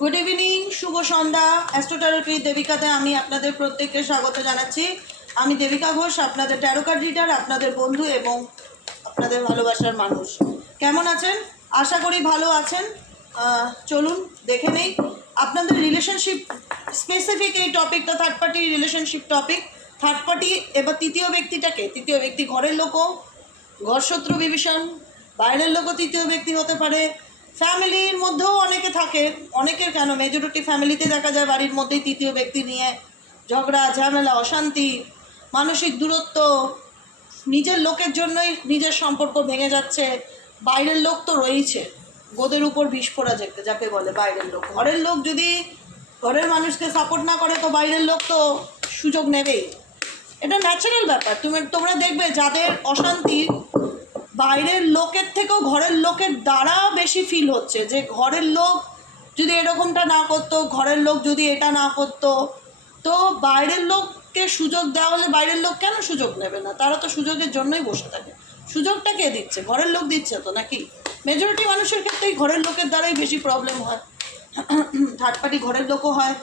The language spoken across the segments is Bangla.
গুড ইভিনিং শুভ সন্ধ্যা অ্যাস্ট্রোটারোপি দেবিকাতে আমি আপনাদের প্রত্যেককে স্বাগত জানাচ্ছি। আমি দেবিকা ঘোষ, আপনাদের ট্যারোকার রিডার আপনাদের বন্ধু এবং আপনাদের ভালোবাসার মানুষ। কেমন আছেন? আশা করি ভালো আছেন। চলুন, দেখে নেই। আপনাদের রিলেশনশিপ স্পেসিফিক এই টপিকটা third party relationship topic third party এবার তৃতীয় ব্যক্তিটাকে তৃতীয় ব্যক্তি ঘরের লোকও, ঘরশত্রু বিভীষণ, বাইরের লোকও তৃতীয় ব্যক্তি হতে পারে। ফ্যামিলির মধ্যেও অনেকে থাকে, অনেকের কেন? মেজরিটি ফ্যামিলিতে দেখা যায় বাড়ির মধ্যেই তৃতীয় ব্যক্তি নিয়ে ঝগড়া, ঝামেলা, অশান্তি, মানসিক দূরত্ব, নিজের লোকের জন্যই নিজের সম্পর্ক ভেঙে যাচ্ছে। বাইরের লোক তো রয়েছে গোদের উপর বিষ পড়া যাকে যাকে বলে বাইরের লোক। ঘরের লোক যদি ঘরের মানুষকে সাপোর্ট না করে, তো বাইরের লোক তো সুযোগ নেবেই। এটা ন্যাচারাল ব্যাপার। তুমি তোমরা দেখবে যাদের অশান্তি বাইরের লোকের থেকেও ঘরের লোকের দ্বারা বেশি ফিল হচ্ছে যে ঘরের লোক যদি এরকমটা না করতো, ঘরের লোক যদি এটা না করতো। তো বাইরের লোককে সুযোগ দেওয়া হলে বাইরের লোক কেন সুযোগ নেবে না? তারা তো সুযোগের জন্যই বসে থাকে। সুযোগটা কে দিচ্ছে? ঘরের লোক দিচ্ছে তো নাকি? মেজরিটি মানুষের ক্ষেত্রেই ঘরের লোকের দ্বারাই বেশি প্রবলেম হয়। থার্ড পার্টি ঘরের লোকও হয়।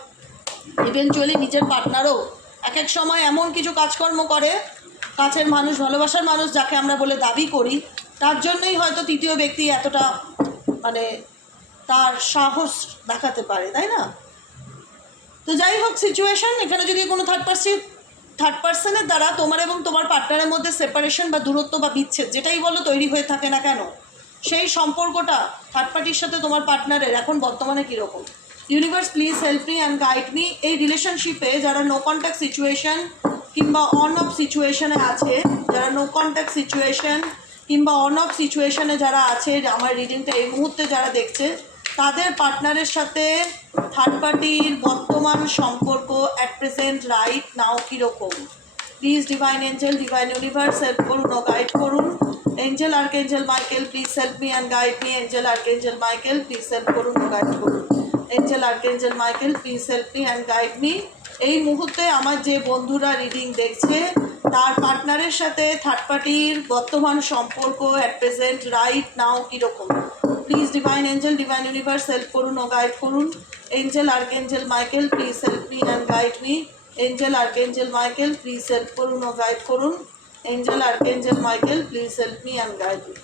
ইভেনচুয়ালি নিজের পার্টনারও এক এক সময় এমন কিছু কাজকর্ম করে কাছের মানুষ, ভালোবাসার মানুষ যাকে আমরা বলে দাবি করি, তার জন্যই হয়তো তৃতীয় ব্যক্তি এতটা মানে তার সাহস দেখাতে পারে, তাই না? তো যাই হোক সিচুয়েশন এখানে যদি কোনো থার্ড পার্সন থার্ড পার্সনের দ্বারা তোমার এবং তোমার পার্টনারের মধ্যে সেপারেশন বা দূরত্ব বা বিচ্ছেদ, যেটাই বলো তৈরি হয়ে থাকে না কেন, সেই সম্পর্কটা থার্ড পার্টির সাথে তোমার পার্টনারের এখন বর্তমানে কীরকম? Universe please help me and guide me এই রিলেশনশিপে যারা নো কন্ট্যাক্ট সিচুয়েশন কিংবা অন অফ সিচুয়েশনে আছে, যারা নো কন্ট্যাক্ট সিচুয়েশন কিংবা অন অফ সিচুয়েশনে যারা আছে, আমার রিডিংটা এই মুহূর্তে যারা দেখছে, তাদের পার্টনারের সাথে থার্ড পার্টির বর্তমান সম্পর্ক অ্যাট প্রেজেন্ট রাইট নাও কীরকম? Please divine angel divine universe help করুন ও গাইড করুন। Angel archangel Michael please help me and guide me angel archangel Michael please help করুন ও গাইড করুন। Angel archangel Michael please help me and guide me এই মুহূর্তে আমার যে বন্ধুরা রিডিং দেখছে, তার পার্টনারের সাথে থার্ড পার্টির বর্তমান সম্পর্ক অ্যাট প্রেজেন্ট রাইট নাও কীরকম? Please divine angel divine universe help করুন ও গাইড করুন। Angel archangel Michael please help me and guide me angel archangel Michael please help করুন ও গাইড করুন। Angel archangel Michael please help me and guide me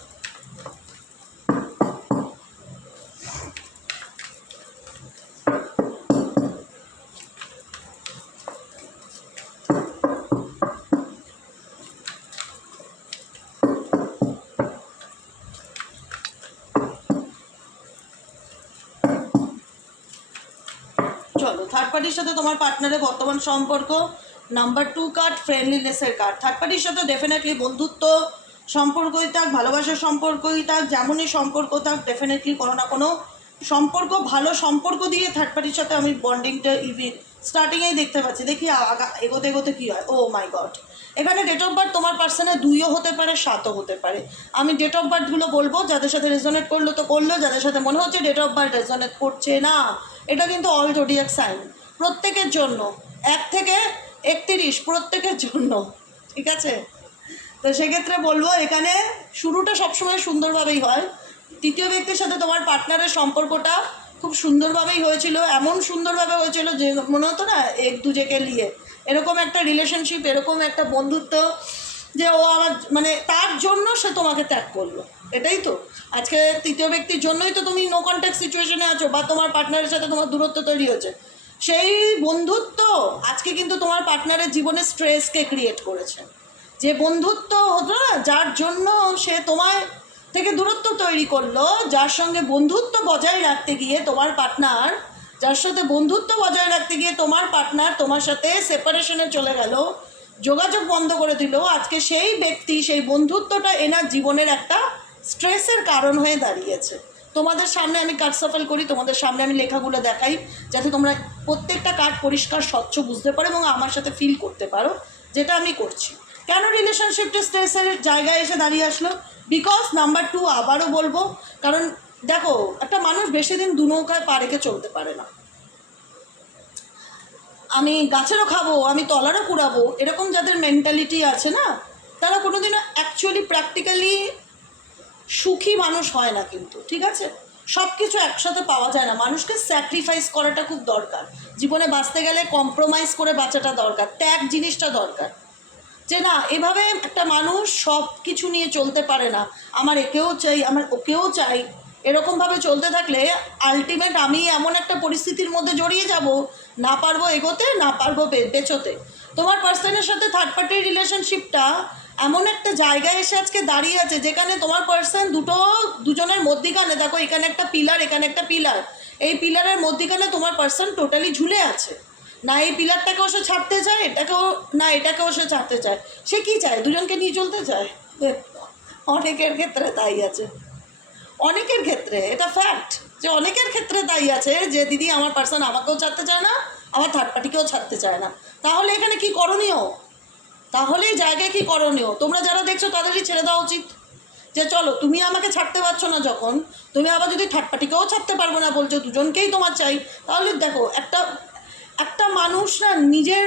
চলো থার্ড পার্টির সাথে তোমার পার্টনারের বর্তমান সম্পর্ক। নাম্বার টু কার্ড ফ্রেন্ডলিনেসের কার্ড থার্ড পার্টির সাথে ডেফিনেটলি বন্ধুত্ব সম্পর্কই থাক, ভালোবাসার সম্পর্কই থাক, যেমনই সম্পর্ক থাক ডেফিনেটলি কোনো না কোনো সম্পর্ক, ভালো সম্পর্ক দিয়ে থার্ড পার্টির সাথে আমি বন্ডিংটা ইভিন স্টার্টিংয়েই দেখতে পাচ্ছি। দেখি এগোতে এগোতে কী হয়। ও মাই গড এখানে ডেট অফ বার্থ তোমার পার্সনে দুইও হতে পারে, সাতও হতে পারে। আমি ডেট অফ বার্থগুলো বলব, যাদের সাথে রেজনেট করল তো করল, যাদের সাথে মনে হচ্ছে ডেট অফ বার্থ রেজনেট করছে না। এটা কিন্তু অল জোডিয়াক সাইন প্রত্যেকের জন্য। এক থেকে একত্রিশ, প্রত্যেকের জন্য। ঠিক আছে? তো সেক্ষেত্রে বলব, এখানে শুরুটা সবসময় সুন্দরভাবেই হয়। তৃতীয় ব্যক্তির সাথে তোমার পার্টনারের সম্পর্কটা খুব সুন্দরভাবেই হয়েছিল। এমন সুন্দরভাবে হয়েছিল যে, মনে হতো না, এক দুজেকে নিয়ে। এরকম একটা রিলেশনশিপ এরকম একটা বন্ধুত্ব যে, ও আমার মানে তার জন্য সে তোমাকে ত্যাগ করল। এটাই তো। আজকে তৃতীয় ব্যক্তির জন্যই তো তুমি নো কন্ট্যাক্ট সিচুয়েশনে আছো, বা তোমার পার্টনারের সাথে তোমার দূরত্ব তৈরি হয়েছে। সেই বন্ধুত্ব আজকে কিন্তু তোমার পার্টনারের জীবনে স্ট্রেসকে ক্রিয়েট করেছে। যে বন্ধুত্ব হতো না, যার জন্য সে তোমায় থেকে দূরত্ব তৈরি করল, যার সঙ্গে বন্ধুত্ব বজায় রাখতে গিয়ে তোমার পার্টনার যার সাথে বন্ধুত্ব বজায় রাখতে গিয়ে তোমার পার্টনার তোমার সাথে সেপারেশনে চলে গেল, যোগাযোগ বন্ধ করে দিল, আজকে সেই ব্যক্তি, সেই বন্ধুত্বটা এনার জীবনের একটা স্ট্রেসের কারণ হয়ে দাঁড়িয়েছে। তোমাদের সামনে আমি কার্ড সাফল করি, তোমাদের সামনে আমি লেখাগুলো দেখাই, যাতে তোমরা প্রত্যেকটা কার্ড পরিষ্কার, স্বচ্ছ বুঝতে পারো এবং আমার সাথে ফিল করতে পারো যেটা আমি করছি। কেন রিলেশনশিপটা স্ট্রেসের জায়গায় এসে দাঁড়িয়ে আসলো? বিকজ নাম্বার টু আবারও বলব, কারণ দেখো, একটা মানুষ বেশি দিন দু নৌকায় পা রেখে চলতে পারে না। আমি গাছেরও খাব, আমি তলারও কুড়াবো, এরকম যাদের মেন্টালিটি আছে না, তারা কোনোদিনও অ্যাকচুয়ালি প্র্যাকটিক্যালি সুখী মানুষ হয় না কিন্তু, ঠিক আছে? সব কিছু একসাথে পাওয়া যায় না। মানুষকে স্যাক্রিফাইস করাটা খুব দরকার। জীবনে বাঁচতে গেলে কম্প্রোমাইজ করে বাঁচাটা দরকার, ত্যাগ জিনিসটা দরকার। যে না, এভাবে একটা মানুষ সব কিছু নিয়ে চলতে পারে না। আমার একেও চাই, আমার ওকেও চাই। এরকমভাবে চলতে থাকলে আলটিমেট আমি এমন একটা পরিস্থিতির মধ্যে জড়িয়ে যাব, না পারব এগোতে, না পারব বেচোতে তোমার পার্সনের সাথে থার্ড পার্টির রিলেশনশিপটা এমন একটা জায়গায় এসে আজকে দাঁড়িয়ে আছে, যেখানে তোমার পার্সন দুটো, দুজনের মধ্যিখানে, দেখো এখানে একটা পিলার এখানে একটা পিলার এই পিলারের মধ্যিখানে তোমার পার্সন টোটালি ঝুলে আছে। না, এই পিলারটাকেও সে ছাড়তে চায়, এটাকেও, না, এটাকেও সে ছাড়তে চায়। সে কি চায়? দুজনকে নিয়ে চলতে চায়? অনেকের ক্ষেত্রে তাই আছে। অনেকের ক্ষেত্রে, এটা ফ্যাক্ট যে অনেকের ক্ষেত্রে তাই আছে যে, দিদি, আমার পার্সন আমাকেও ছাড়তে চায় না, আমার থার্ড পার্টিকেও ছাড়তে চায় না। তাহলে এখানে কি করণীয়? তাহলে এই জায়গায় কি করণীয়? তোমরা যারা দেখছ তাদেরই ছেড়ে দেওয়া উচিত। যে চলো, তুমি আমাকে ছাড়তে পারছ না যখন, তুমি আবার যদি থার্ড ছাড়তে পারব না, বলছো দুজনকেই তোমার চাই, তাহলে দেখো, একটা একটা মানুষ না নিজের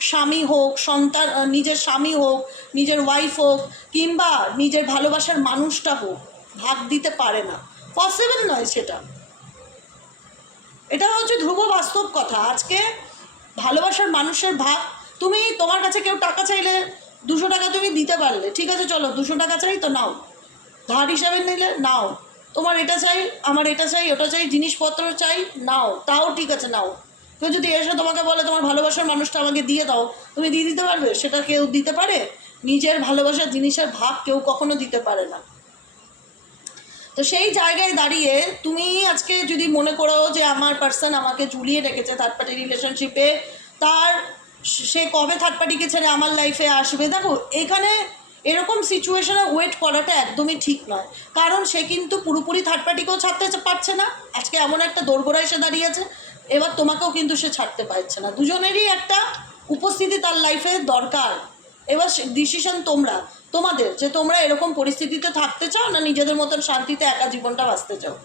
স্বামী হোক, সন্তান নিজের স্বামী হোক, নিজের ওয়াইফ হোক, কিংবা নিজের ভালোবাসার মানুষটা হোক, ভাগ দিতে পারে না। পসিবল নয় সেটা। এটা হচ্ছে ধ্রুব বাস্তব কথা। আজকে ভালোবাসার মানুষের ভাগ তুমি তোমার কাছে কেউ টাকা চাইলে দুশো টাকা তুমি দিতে পারলে। ঠিক আছে, চলো, দুশো টাকা চাই তো নাও। ধার হিসাবে নিলে নাও। তোমার এটা চাই, আমার এটা চাই, ওটা চাই, জিনিসপত্র চাই, নাও। তাও ঠিক আছে, নাও। কেউ যদি এসে তোমাকে বলে তোমার ভালোবাসার মানুষটা আমাকে দিয়ে দাও, তুমি দিয়ে দিতে পারবে? সেটা কেউ দিতে পারে? নিজের ভালোবাসার জিনিসের ভাব কেউ কখনো দিতে পারে না। তো সেই জায়গায় দাঁড়িয়ে তুমি আজকে যদি মনে করো যে আমার পার্সন আমাকে ঝুলিয়ে রেখেছে থার্ড পার্টি রিলেশনশিপে তার সে কবে থার্ড পার্টিকে ছেড়ে আমার লাইফে আসবে? দেখো, এখানে এরকম সিচুয়েশনে ওয়েট করাটা একদমই ঠিক নয়। কারণ সে কিন্তু পুরোপুরি থার্ড পার্টিকেও ছাড়তে পারছে না। আজকে এমন একটা দোরগোড়া এসে দাঁড়িয়েছে এবার তোমাকেও কিন্তু সে ছাড়তে পারছে না। দুজনেরই একটা উপস্থিতি তার লাইফে দরকার। এবার ডিসিশন তোমরা। তোমাদের, যে তোমরা এরকম পরিস্থিতিতে থাকতে চাও না নিজেদের মতন শান্তিতে একা জীবনটা বাঁচতে চাও?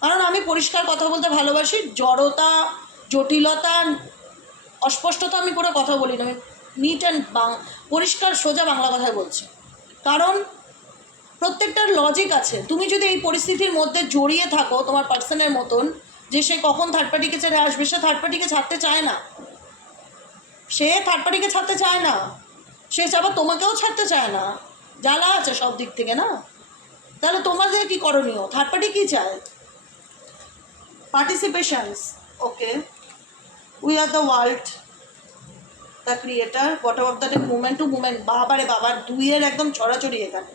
কারণ আমি পরিষ্কার কথা বলতে ভালোবাসি, জড়তা, জটিলতা অস্পষ্টতা আমি করে কথা বলি না আমি নিট অ্যান্ড পরিষ্কার সোজা বাংলা কথায় বলছি। কারণ প্রত্যেকটার লজিক আছে। তুমি যদি এই পরিস্থিতির মধ্যে জড়িয়ে থাকো, তোমার পার্সনের মতন, যে সে কখন থার্ড পার্টিকে ছেড়ে আসবে, সে থার্ড পার্টিকে ছাড়তে চায় না। সে থার্ড পার্টিকে ছাড়তে চায় না। সে আবার তোমাকেও ছাড়তে চায় না। জ্বালা আছে সব দিক থেকে, না? তাহলে তোমাদের কি করণীয়? থার্ড পার্টি কী চায়? Participations okay we are the world the creator bottom of the day movement to movement বাবারে বাবার দুইয়ের একদম ছড়াছড়ি এখানে।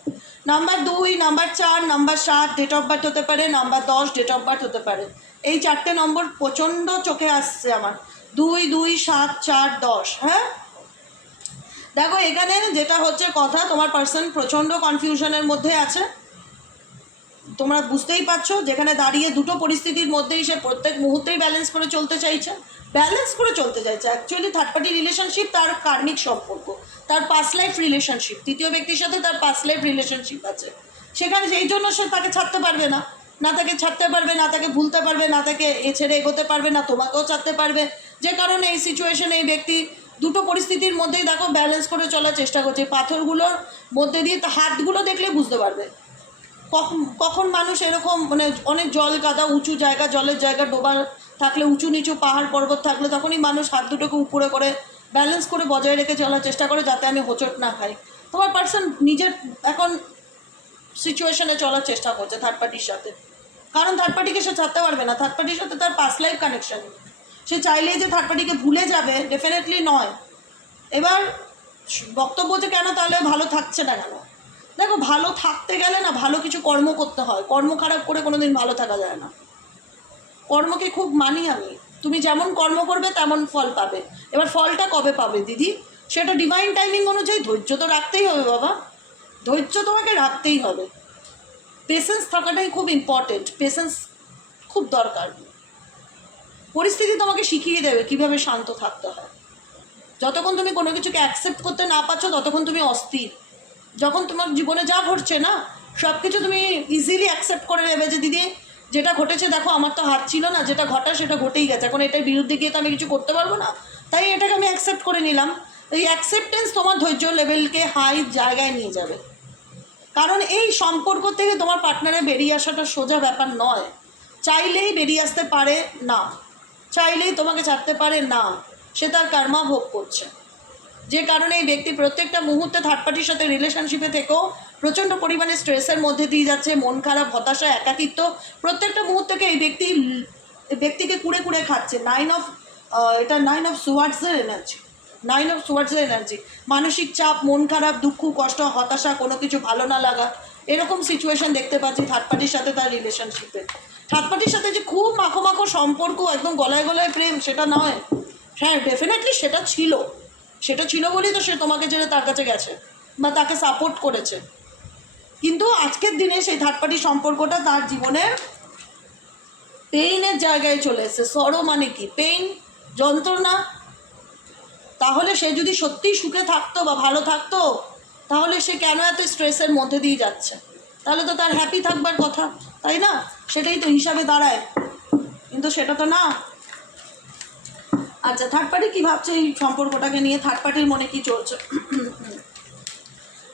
নাম্বার দুই নাম্বার চার নাম্বার সাত ডেট অফ বার্থ হতে পারে নাম্বার দশ ডেট অফ বার্থ হতে পারে। এই চারটে নম্বর প্রচণ্ড চোখে আসছে আমার। দুই দুই, সাত, চার, দশ হ্যাঁ? দেখো, এখানে যেটা হচ্ছে কথা, তোমার পার্সন প্রচণ্ড কনফিউশনের মধ্যে আছে। তোমরা বুঝতেই পারছ, যেখানে দাঁড়িয়ে দুটো পরিস্থিতির মধ্যেই সে প্রত্যেক মুহূর্তেই ব্যালেন্স করে চলতে চাইছে। ব্যালেন্স করে চলতে চাইছে। অ্যাকচুয়ালি থার্ড পার্টি রিলেশনশিপ তার কার্মিক সম্পর্ক। তার পাস লাইফ রিলেশনশিপ তৃতীয় ব্যক্তির সাথে তার পাস লাইফ রিলেশনশিপ আছে। সেখানে সেই জন্য সে তাকে ছাড়তে পারবে না। না তাকে ছাড়তে পারবে, না তাকে ভুলতে পারবে, না তাকে ছেড়ে এগোতে পারবে, না তোমাকেও ছাড়তে পারবে। যে কারণে এই সিচুয়েশনে এই ব্যক্তি দুটো পরিস্থিতির মধ্যেই দেখো ব্যালেন্স করে চলার চেষ্টা করছে। পাথরগুলোর মধ্যে দিয়ে হাতগুলো দেখলে বুঝতে পারবে। কখন কখন মানুষ এরকম মানে অনেক জল কাদা উঁচু জায়গা, জলের জায়গা ডোবা থাকলে, উঁচু নিচু পাহাড় পর্বত থাকলে তখনই মানুষ হাত দুটোকে উপরে করে ব্যালেন্স করে বজায় রেখে চলার চেষ্টা করে যাতে আমি হোঁচট না খাই। তোমার পার্সন নিজের এখন সিচুয়েশনে চলার চেষ্টা করছে থার্ড পার্টির সাথে। কারণ থার্ড পার্টিকে সে ছাড়তে পারবে না। থার্ড পার্টির সাথে তার পাস লাইফ কানেকশন সে চাইলেই যে থার্ড পার্টিকে ভুলে যাবে ডেফিনেটলি নয়। এবার বক্তব্য যে কেন তাহলে ভালো থাকছে না কেন? দেখো, ভালো থাকতে গেলে না ভালো কিছু কর্ম করতে হয়। কর্ম খারাপ করে কোনো দিন ভালো থাকা যায় না। কর্মকে খুব মানি আমি। তুমি যেমন কর্ম করবে, তেমন ফল পাবে। এবার ফলটা কবে পাবে দিদি? সেটা ডিভাইন টাইমিং অনুযায়ী ধৈর্য তো রাখতেই হবে বাবা। ধৈর্য তোমাকে রাখতেই হবে। পেশেন্স থাকাটাই খুব ইম্পর্টেন্ট পেশেন্স খুব দরকার। পরিস্থিতি তোমাকে শিখিয়ে দেবে কীভাবে শান্ত থাকতে হয়। যতক্ষণ তুমি কোনো কিছুকে অ্যাকসেপ্ট করতে না পারছ, ততক্ষণ তুমি অস্থির। যখন তোমার জীবনে যা ঘটছে না সব কিছু তুমি ইজিলি অ্যাকসেপ্ট করে নেবে যে, দিদি, যেটা ঘটেছে দেখো, আমার তো হাত ছিল না, যেটা ঘটা সেটা ঘটেই গেছে। এখন এটার বিরুদ্ধে গিয়ে তো আমি কিছু করতে পারব না। তাই এটাকে আমি অ্যাকসেপ্ট করে নিলাম। এই অ্যাকসেপ্টেন্স তোমার ধৈর্য লেভেলকে হাই জায়গায় নিয়ে যাবে। কারণ এই সম্পর্ক থেকে তোমার পার্টনারে বেরিয়ে আসাটা সোজা ব্যাপার নয়। চাইলেই বেরিয়ে আসতে পারে না। চাইলেই তোমাকে ছাড়তে পারে না। সে তার কর্মা ভোগ করছে। যে কারণে এই ব্যক্তি প্রত্যেকটা মুহূর্তে থার্ড পার্টির সাথে রিলেশনশিপে থেকেও প্রচণ্ড পরিমাণে স্ট্রেসের মধ্যে দিয়ে যাচ্ছে, মন খারাপ, হতাশা, একাকিত্ব। প্রত্যেকটা মুহূর্তকে এই ব্যক্তি ব্যক্তিকে কুড়ে কুড়ে খাচ্ছে। নাইন অফ এটা নাইন অফ সুয়ার্ডসের এনার্জি নাইন অফ সুয়ার্ডসের এনার্জি মানসিক চাপ, মন খারাপ, দুঃখ, কষ্ট, হতাশা, কোনো কিছু ভালো না লাগা, এরকম সিচুয়েশন দেখতে পাচ্ছি থার্ড পার্টির সাথে তার রিলেশনশিপে থার্ড পার্টির সাথে যে খুব মাখো মাখো সম্পর্ক, একদম গলায় গলায় প্রেম, সেটা নয়। হ্যাঁ ডেফিনেটলি সেটা ছিল। সেটা ছিল বলেই তো সে তোমাকে ছেড়ে তার কাছে গেছে বা তাকে সাপোর্ট করেছে। কিন্তু আজকের দিনে সেই থার্ড পার্টি সম্পর্কটা তার জীবনের পেইনের জায়গায় চলে এসেছে। সরো মানে কি? পেইন যন্ত্রণা। তাহলে সে যদি সত্যিই সুখে থাকতো বা ভালো থাকতো, তাহলে সে কেন এত স্ট্রেসের মধ্যে দিয়ে যাচ্ছে? তাহলে তো তার হ্যাপি থাকবার কথা, তাই না? সেটাই তো হিসাবে দাঁড়ায়। কিন্তু সেটা তো না। আচ্ছা থার্ড পার্টি কী ভাবছে এই সম্পর্কটাকে নিয়ে? থার্ড পার্টির মনে কি চলছে?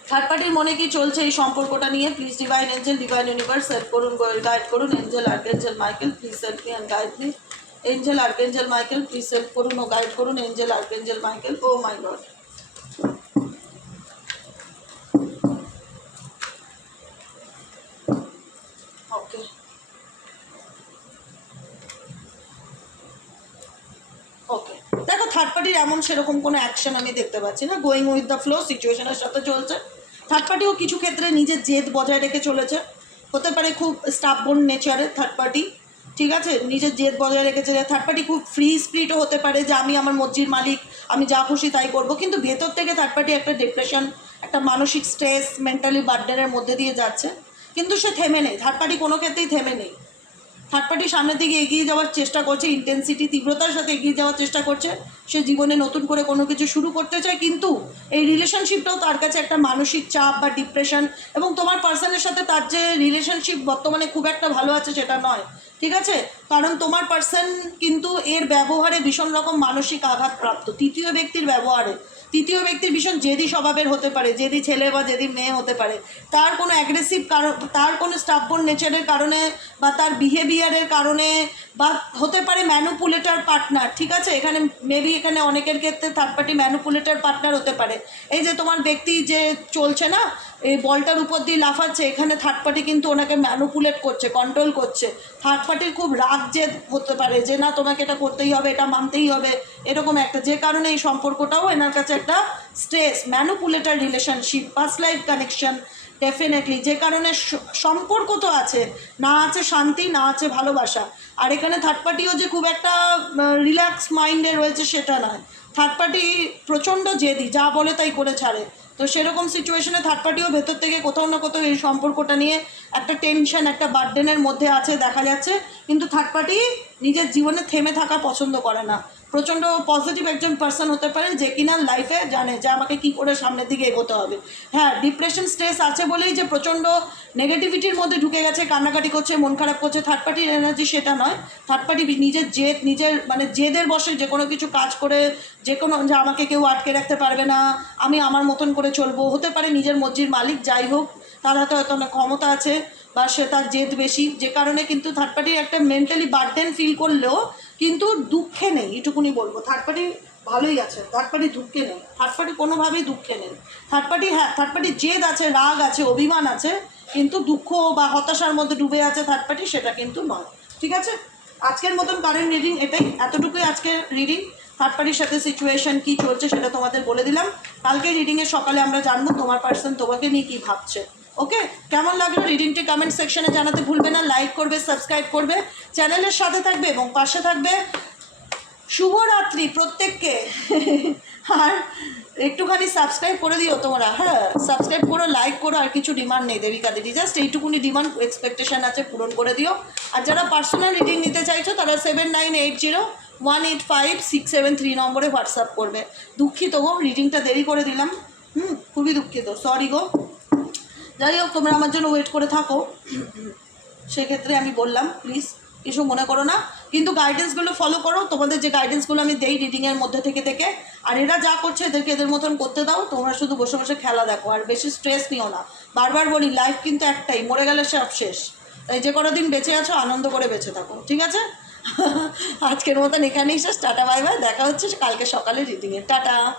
থার্ড পার্টির মনে কি চলছে এই সম্পর্কটা নিয়ে? Please divine angel divine universe help করুন গাইড করুন angel archangel Michael please help me and guide me angel archangel Michael please help করুন ও গাইড করুন angel archangel Michael oh my god okay okay দেখো থার্ড পার্টির এমন সেরকম কোনো অ্যাকশন আমি দেখতে পাচ্ছি না। গোয়িং উইথ দ্য ফ্লো সিচুয়েশনের সাথে চলছে। থার্ড পার্টিও কিছু ক্ষেত্রে নিজের জেদ বজায় রেখে চলেছে। হতে পারে খুব স্টাফবোন নেচারের থার্ড পার্টি ঠিক আছে? নিজের জেদ বজায় রেখেছে। থার্ড পার্টি খুব ফ্রি স্পিরিটও হতে পারে যে, আমি আমার মর্জির মালিক, আমি যা খুশি তাই করব। কিন্তু ভেতর থেকে থার্ড পার্টি একটা ডিপ্রেশন একটা মানসিক স্ট্রেস মেন্টালি বার্ডেনের মধ্যে দিয়ে যাচ্ছে। কিন্তু সে থেমে নেই। থার্ড পার্টি কোনো ক্ষেত্রেই থেমে নেই। থার্ড পার্টি সামনের দিকে এগিয়ে যাওয়ার চেষ্টা করছে ইন্টেন্সিটি তীব্রতার সাথে এগিয়ে যাওয়ার চেষ্টা করছে। সে জীবনে নতুন করে কোনো কিছু শুরু করতে চায়, কিন্তু এই রিলেশনশিপটাও তার কাছে একটা মানসিক চাপ বা ডিপ্রেশন এবং তোমার পার্সনের সাথে তার যে রিলেশনশিপ বর্তমানে খুব একটা ভালো আছে সেটা নয়। ঠিক আছে? কারণ তোমার পার্সন কিন্তু এর ব্যবহারে ভীষণ রকম মানসিক আঘাতপ্রাপ্ত তৃতীয় ব্যক্তির ব্যবহারে। তৃতীয় ব্যক্তির ভীষণ জেদি স্বভাবের হতে পারে, জেদি ছেলে বা জেদি মেয়ে হতে পারে। তার কোনো অ্যাগ্রেসিভ কারণ তার কোনো স্টাফবোন নেচারের কারণে বা তার বিহেভিয়ারের কারণে বা হতে পারে ম্যানুপুলেটার পার্টনার ঠিক আছে? এখানে মেবি এখানে অনেকের ক্ষেত্রে থার্ড পার্টি ম্যানুপুলেটার পার্টনার হতে পারে। এই যে তোমার ব্যক্তি যে চলছে না, এই বলটার উপর দিয়ে লাফাচ্ছে, এখানে থার্ড পার্টি কিন্তু ওনাকে ম্যানুপুলেট করছে কন্ট্রোল করছে। থার্ড পার্টির খুব রাগ যে হতে পারে যে না, তোমাকে এটা করতেই হবে, এটা মানতেই হবে, এরকম একটা। যে কারণে এই সম্পর্কটাও এনার কাছে একটা stress manipulator relationship past life connection definitely যে কারণে সম্পর্ক তো আছে, না আছে শান্তি, না আছে ভালোবাসা। আর এখানে থার্ড পার্টিও যে খুব একটা রিল্যাক্স মাইন্ডে রয়েছে সেটা নয়। থার্ড পার্টি প্রচণ্ড জেদি, যা বলে তাই করে ছাড়ে। তো সেরকম সিচুয়েশনে থার্ড পার্টিও ভেতর থেকে কোথাও না কোথাও এই সম্পর্কটা নিয়ে একটা টেনশন একটা বার্ডেনের মধ্যে আছে, দেখা যাচ্ছে। কিন্তু থার্ড পার্টি নিজের জীবনে থেমে থাকা পছন্দ করে না। প্রচণ্ড পজিটিভ একজন পার্সন হতে পারে যে কিনা লাইফে জানে যে আমাকে কি করে সামনের দিকে এগোতে হবে। হ্যাঁ ডিপ্রেশন স্ট্রেস আছে বলেই যে প্রচণ্ড নেগেটিভিটির মধ্যে ঢুকে গেছে, কান্নাকাটি করছে, মন খারাপ করছে থার্ড পার্টির এনার্জি সেটা নয়। থার্ড পার্টি নিজের জেদ, নিজের মানে জেদের বসে যে কোনো কিছু কাজ করে, যে কোনো যে আমাকে কেউ আটকে রাখতে পারবে না, আমি আমার মতন করে চলবো, হতে পারে নিজের মর্জির মালিক, যাই হোক তার হাতে হয়তো অনেক ক্ষমতা আছে বা সে তার জেদ বেশি। যে কারণে কিন্তু থার্ড পার্টির একটা মেন্টালি বার্ডেন ফিল করলেও কিন্তু দুঃখে নেই, এটুকুনি বলব। থার্ড পার্টি ভালোই আছে থার্ড পার্টি দুঃখে নেই। থার্ড পার্টি কোনোভাবেই দুঃখে নেই। থার্ড পার্টি হ্যাঁ থার্ড পার্টি জেদ আছে, রাগ আছে, অভিমান আছে, কিন্তু দুঃখ বা হতাশার মধ্যে ডুবে আছে থার্ড পার্টি সেটা কিন্তু নয়। ঠিক আছে? আজকের মতন কারেন্ট রিডিং এটাই। এতটুকুই আজকের রিডিং থার্ড পার্টির সাথে সিচুয়েশন কী চলছে সেটা তোমাদের বলে দিলাম। কালকে রিডিংয়ের সকালে আমরা জানব তোমার পার্সন তোমাকে নিয়ে কী ভাবছে। ওকে? কেমন লাগল রিডিংটি কমেন্ট সেকশনে জানাতে ভুলবে না লাইক করবে সাবস্ক্রাইব করবে চ্যানেলের সাথে থাকবে এবং পাশে থাকবে শুভরাত্রি প্রত্যেককে। আর একটুখানি সাবস্ক্রাইব করে দিও তোমরা। হ্যাঁ সাবস্ক্রাইব করো লাইক করো, আর কিছু ডিমান্ড নেই দেবিকা দিদি। জাস্ট এইটুকুনি ডিমান্ড এক্সপেকটেশন আছে, পূরণ করে দিও। আর যারা পার্সোনাল রিডিং নিতে চাইছো, তারা seven nine eight zero one eight five six seven three নম্বরে হোয়াটসঅ্যাপ করবে। দুঃখিত গো রিডিংটা দেরি করে দিলাম। হুম, খুবই দুঃখিত। সরি গো। যাই হোক, তোমরা আমার জন্য ওয়েট করে থাকো। সেক্ষেত্রে আমি বললাম প্লিজ কিছু মনে করো না। কিন্তু গাইডেন্সগুলো ফলো করো। তোমাদের যে গাইডেন্সগুলো আমি দেই রিডিংয়ের মধ্যে থেকে থেকে। আর এরা যা করছে এদেরকে এদের মতন করতে দাও। তোমরা শুধু বসে বসে খেলা দেখো। আর বেশি স্ট্রেস নিও না। বারবার বলি লাইফ কিন্তু একটাই, মরে গেলে সব শেষ। তাই যে কোনো দিন বেঁচে আছো, আনন্দ করে বেঁচে থাকো, ঠিক আছে? আজকের মতন এখানেই শেষ। টাটা বাই বাই দেখা হচ্ছে কালকে সকালে রিডিংয়ে টাটা।